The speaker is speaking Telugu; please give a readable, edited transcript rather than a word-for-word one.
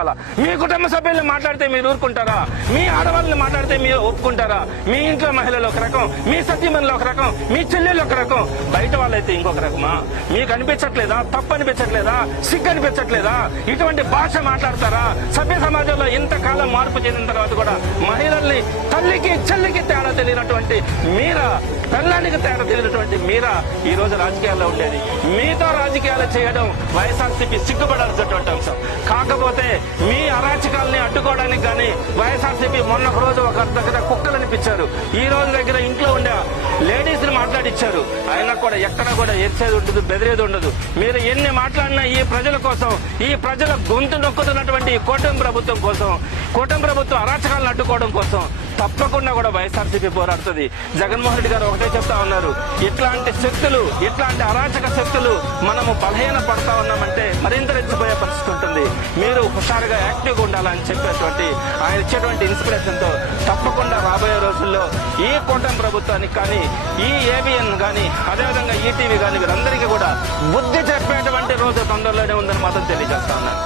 మీ కుటుంబ సభ్యుల్ని మాట్లాడితే మీరు ఊరుకుంటారా? మీ ఆడవాళ్ళని మాట్లాడితే మీరు ఒప్పుకుంటారా? మీ ఇంట్లో మహిళలు ఒక రకం, మీ సత్యమణులు ఒక రకం, మీ చెల్లెళ్ళు ఒక రకం, బయట వాళ్ళైతే ఇంకొక రకమా? మీకు అనిపించట్లేదా? తప్పు అనిపించట్లేదా? సిగ్గు అనిపించట్లేదా? ఇటువంటి భాష మాట్లాడతారా? సభ్య సమాజంలో ఇంతకాలం మార్పు చెందిన తర్వాత కూడా మహిళల్ని తల్లికి చెల్లికి తేడా తెలియనటువంటి మీరా, పెళ్ళానికి తేడా తెలియనటువంటి మీరా ఈ రోజు రాజకీయాల్లో ఉండేది. మీతో రాజకీయాలు చేయడం వైఎస్ఆర్సీపీ సిగ్గుపడాల్సినటువంటి అంశం. కాకపోతే మీ అరాచకాలని అడ్డుకోవడానికి కానీ వైఎస్ఆర్సీపీ మొన్న ఒక రోజు ఒక దగ్గర కుక్కలు అనిపించారు, ఈ రోజు దగ్గర ఇంట్లో ఉండే లేడీస్ ని మాట్లాడిచ్చారు. అయినా కూడా ఎక్కడ కూడా ఎచ్చేది ఉండదు, బెదిరేది ఉండదు. మీరు ఎన్ని మాట్లాడినా ఈ ప్రజల కోసం, ఈ ప్రజల గొంతు నొక్కుతున్నటువంటి కూటమి ప్రభుత్వం కోసం, కూటమి ప్రభుత్వం అరాచకాలను అడ్డుకోవడం కోసం తప్పకుండా కూడా వైఎస్ఆర్సీపీ పోరాడుతుంది. జగన్మోహన్ రెడ్డి గారు ఒకటే చెప్తా ఉన్నారు, ఇట్లాంటి శక్తులు, ఇట్లాంటి అరాచక శక్తులు మనము బలహీన పడతా ఉన్నామంటే మరింత రెచ్చిపోయే పరిస్థితి ఉంటుంది. మీరు హుషారుగా యాక్టివ్గా ఉండాలని చెప్పేటువంటి ఆయన ఇచ్చేటువంటి ఇన్స్పిరేషన్ తో తప్పకుండా రాబోయే రోజుల్లో ఈ కూటమి ప్రభుత్వానికి కానీ, ఈ ఏబిఎన్ కానీ, అదేవిధంగా ఈటీవీ కానీ వీరందరికీ కూడా బుద్ధి చెప్పేటువంటి రోజు తొందరలోనే ఉందని మాత్రం తెలియజేస్తా ఉన్నాను.